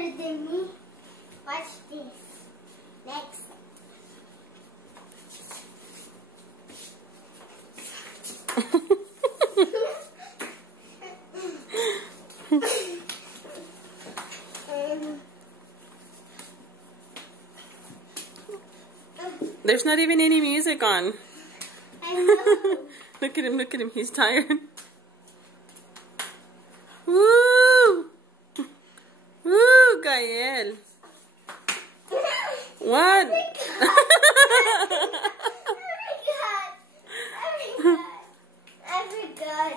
better than me. Watch this. Next. There's not even any music on. I know. Look at him, he's tired. Woo! Woo, Gael. What? I forgot.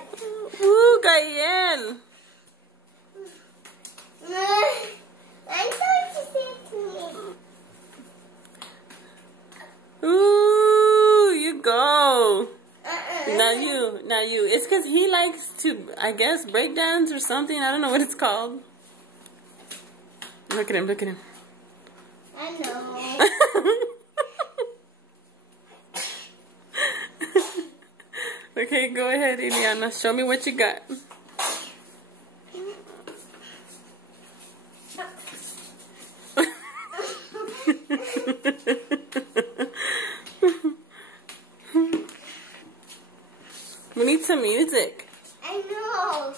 Woo, Gael. I'm going to say it to me. Ooh, you go. Not you. It's because he likes to, I guess, break dance or something. I don't know what it's called. Look at him. I know. Okay, go ahead, Eliana. Show me what you got. We need some music. I know.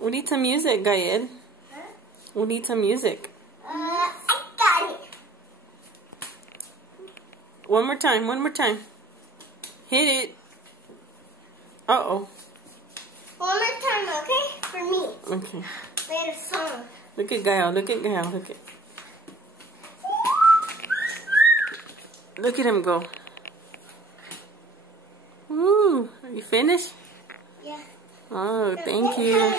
We need some music, Gael. Huh? We need some music. I got it. One more time. Hit it. Uh-oh. One more time, okay? For me. Okay. Play the song. Look at Gael. Look at him go. Woo. Are you finished? Yeah. Oh, thank you.